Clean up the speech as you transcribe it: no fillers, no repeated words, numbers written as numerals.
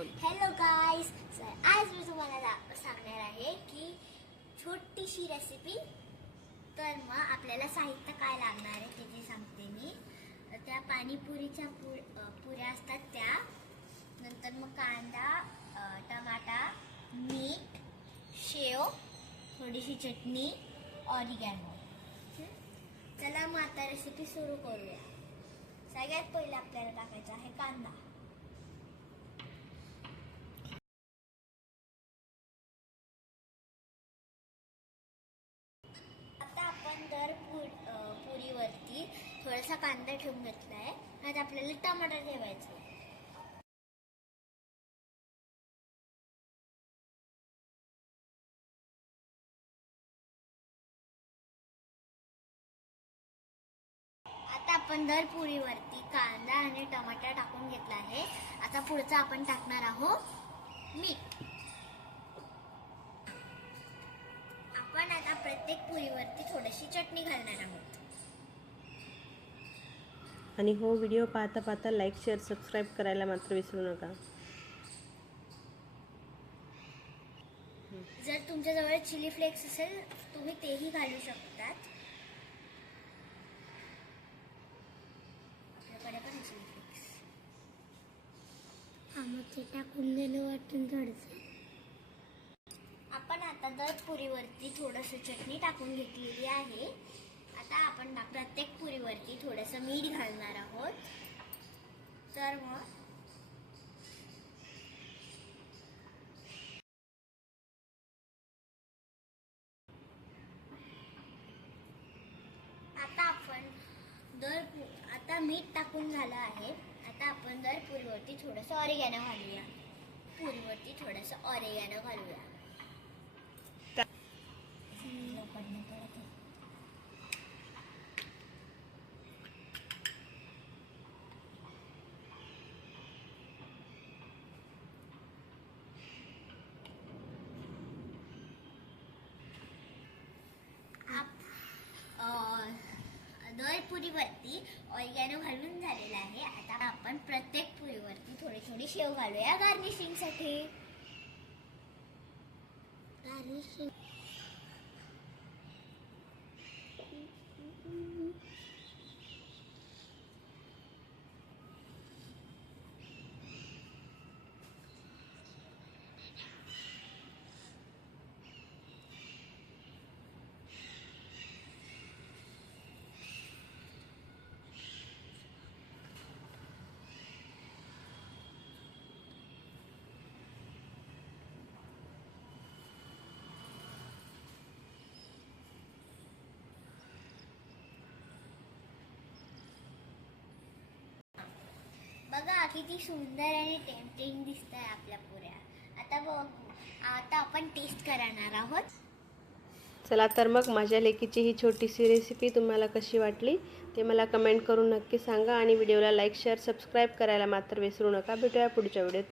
बोल. Hello guys, आज मी तुम्हाला सांगणार आहे की छोटीशी रेसिपी. तर मग आपल्याला साहित्य काय लागणार आहे ते सांगते मी. त्या पाणीपुरीच्या पुऱ्या असतात त्या, नंतर मग कांदा, टमाटा, मीठ, शेव, थोडीशी चटणी, ऑरिगॅनो. चला मग आता रेसिपी सुरू करूया. सगळ्यात पहिले आपल्याला टाकायचा आहे कांदा. आता आपण पुरीवरती थोडासा कांदा ठेवून घेतलाय. आता आपल्याला टमाटर ठेवायचं. आता आपण पुरीवरती कांदा आणि टमाटर टाकून घेतला आहे. आता पुढचं आपण टाकणार आहोत मीठ. आपण आता प्रत्येक पुरीवरती थोडीशी चटणी घालणार आहोत. आणि हो व्हिडिओ पाहता पाहता लाईक, शेअर, सबस्क्राईब करायला मात्र विसरू नका. जर तुमच्याजवळ चिली फ्लेक्स असेल तुम्ही तेही घालू शकतात. आपल्याकडे पण चिली फ्लेक्स ते टाकून दिलं वाटून थोडंसं. आपण आता पुरीवरती थोडंसं चटणी टाकून घेतलेली आहे. आता आपण प्रत्येक पुरीवरती थोडंसं मीठ घालणार आहोत. तर मग आता आपण आता मीठ टाकून झालं आहे. आता आपण पुरीवरती थोडंसं ऑरिगॅनो घालूया. पुरीवरती थोडंसं ऑरिगॅनो घालूया. पुरीवरती ऑरिगॅनो घालून झालेला आहे. आता आपण प्रत्येक पुरीवरती थोडी थोडी शेव घालूया गार्निशिंगसाठी. बघा किती सुंदर आणि टेम्पटिंग दिसत आहे आपल्या पुऱ्या. आता आपण टेस्ट करणार आहोत. चला तर मग माझ्या लेकीची ही छोटीशी रेसिपी तुम्हाला कशी वाटली ते मला कमेंट करून नक्की सांगा. आणि व्हिडिओला लाईक, शेअर, सबस्क्राईब करायला मात्र विसरू नका. भेटूया पुढच्या व्हिडिओत.